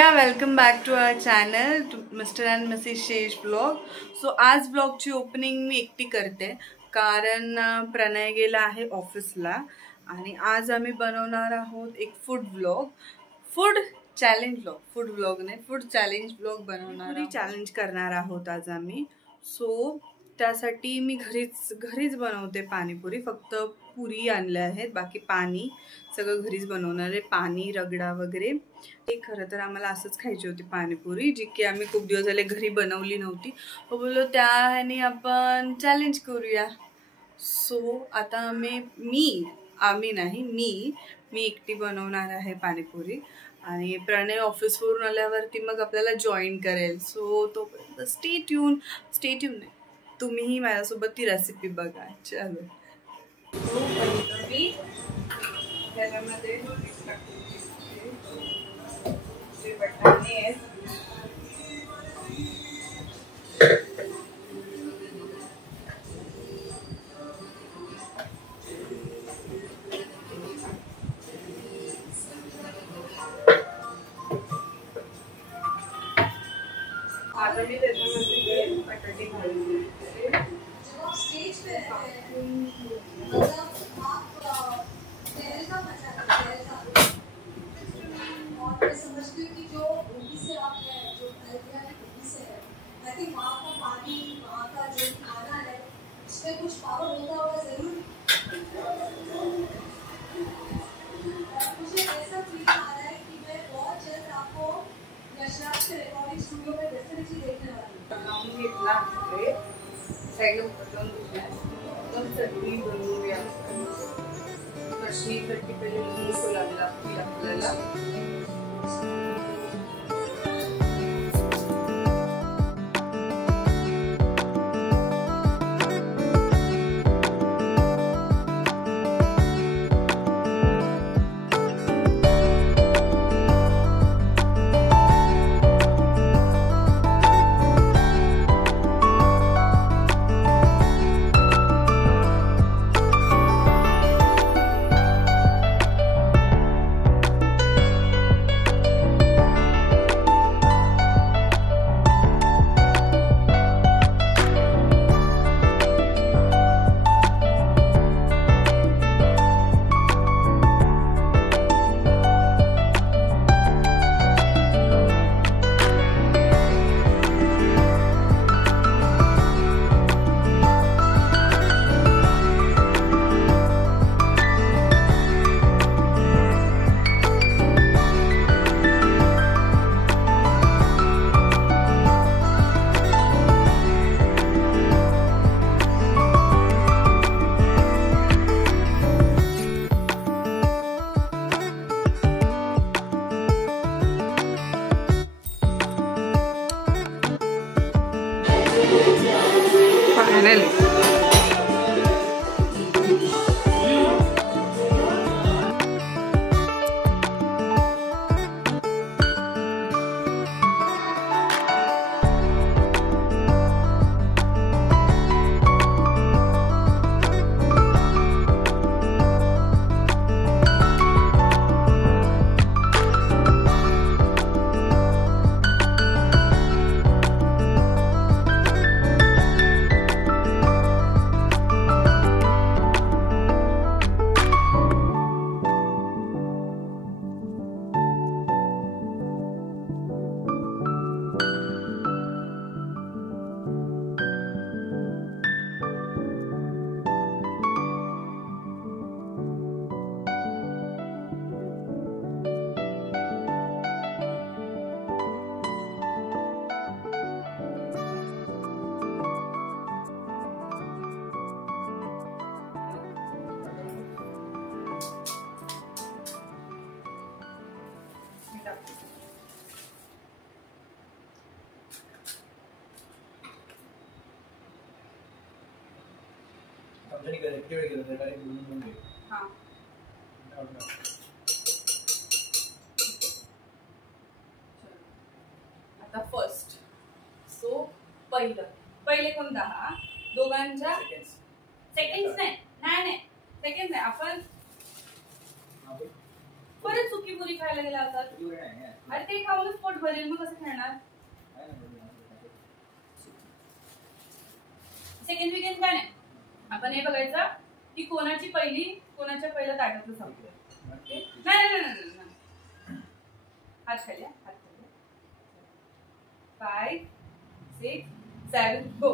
या welcome back to our channel mister and Mrs Shesh blog. So आज ब्लॉगची opening मी एकटी करते कारण प्रणय गेला आहे ऑफिसला आणि आज आम्ही बनवणार आहोत एक फूड चॅलेंज ब्लॉग बनवणार चॅलेंज करणार आहोत आज आम्ही. सो त्यासाठी मी घरीच बनवते पाणीपुरी. फक्त पुरी आणल्या आहेत, बाकी पाणी सगळं घरीच बनवणार आहे. पाणी रगडा वगैरे ते खरं तर आम्हाला असंच खायची होती पाणीपुरी, जी की आम्ही खूप दिवस झाले घरी बनवली नव्हती. बोललो त्याने आपण चॅलेंज करूया. सो आता मी एकटी बनवणार आहे पाणीपुरी आणि प्रणय ऑफिसवरून आल्यावरती मग आपल्याला जॉईन करेल. सो तोपर्यंत स्टे ट्यून नाही, तुम्हीही माझ्यासोबत ती रेसिपी बघा. चलो त्याच्यामध्ये जे बटाणे आहेत आता मी त्याच्यामध्ये बटाटे घालून समझती हूँ कि जो भूमि से आप हैं, जो धरतिया की भूमि से है, आई थिंक वहाँ का पानी, वहाँ का जो खाना है, उसमें कुछ पावर होता होगा जरूर. मुझे ऐसा फील आ रहा है कि मैं बहुत जल्द आपको यशराज के रिकॉर्डिंग स्टूडियो में डेफिनेटली देखने वाली हूँ. घेतला आहे साईडला पटवून घेतला एकदम चटणी बनवूया. चटणीसाठी पहिले मूग लागला आपल्याला. Finally. आता फर्स्ट. सो पहिले कोणता हा दोघांच्या सेकंड्स नाही सेकंड नाही आपण परत सुकी पुरी खायला गेला होता. अरे ते खाऊनच पोट भरेल, मग कसं खाणार? सेकंड वीकेंड काय नाही, आपण हे बघायचं की कोणाची पहिली, कोणाच्या पहिल्या ताटातलं संपलं. नाही नाही नाही, हात खाली, हात खाली. 5 6 7 गो.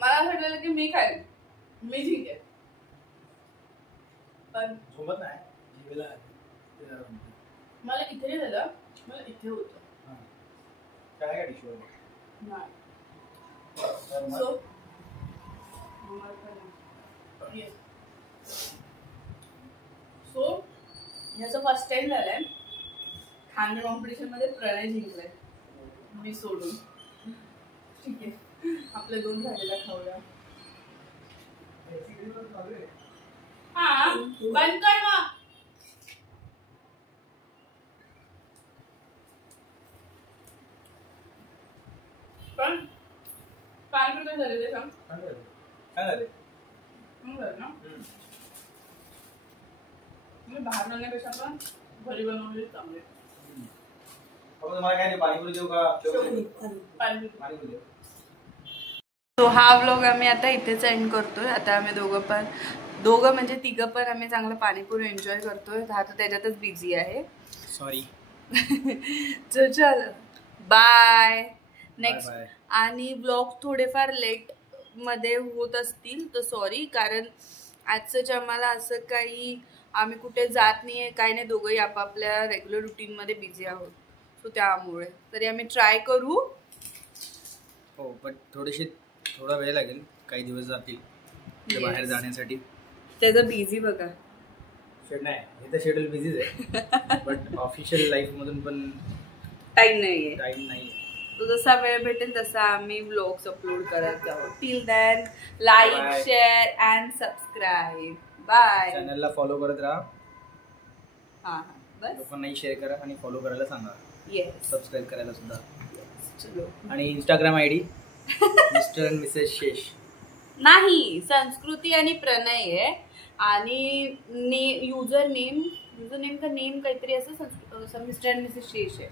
मला असं वाटलं की मी खाईन, मी ठीक आहे, पण सोबत नाही मला इथे नाही झालं, मला इथे होतं. काय काय डिश नाही सो ह्याचं फर्स्ट टाइम झालंय खाणे कॉम्पिटिशन मध्ये प्रणय जिंकलाय, मी सोडून. ठीक आहे, आपले 2 झालेला खाऊया. हा बंद कर मग. पण पाणी कुठे झाले ते सांग. काय झाले ना मी बाहेर आणण्यापेक्षा पण घरी बनवले चांगले. तुम्हाला काय पाणीपुरी देऊ का? पाणीपुरी देऊ. तो हा व्लॉग आम्ही आता इथेच एंड करतोय. आता आम्ही दोघं म्हणजे तिघं पण आम्ही चांगलं पाणीपुरी एन्जॉय करतोय. हा तर त्याच्यातच बिझी आहे. सॉरी. चल बाय. नेक्स्ट आणि व्लॉग थोडेफार लेट मध्ये होत असतील तर सॉरी, कारण आजच आम्हाला असं काही आम्ही कुठे जात नाहीये काही नाही, दोघंही आपापल्या रेग्युलर रुटीन मध्ये बिझी आहोत. सो त्यामुळे तरी आम्ही ट्राय करू. हो पण थोडा वेळ लागेल, काही दिवस जातील बाहेर जाण्यासाठी. त्याचं बिझी बघा नाही, हे तर शेड्यूल बिझीच आहे बट ऑफिशियल लाईफ मधून पण टाइम नाहीये. तो जसा वेळ भेटेल तसा आम्ही व्लॉग्स अपलोड करत जाऊ. Till then like share and subscribe. Bye. चॅनलला फॉलो करत राहा. हा बस. लोकांनाही शेअर करा आणि फॉलो करायला सांगा. येस. सबस्क्राईब करायला सुद्धा. चलो. आणि Instagram ID mister and Mrs शेष नाही, संस्कृती आणि प्रणय आहे. आणि युजर नेम का नेम काहीतरी असं मिस्टर अँड मिसेस शेष आहे.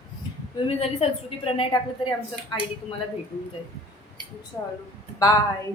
तुम्ही जरी संस्कृती प्रणय टाकलं तरी आमचं आयडी तुम्हाला भेटून जाईल. चलो बाय.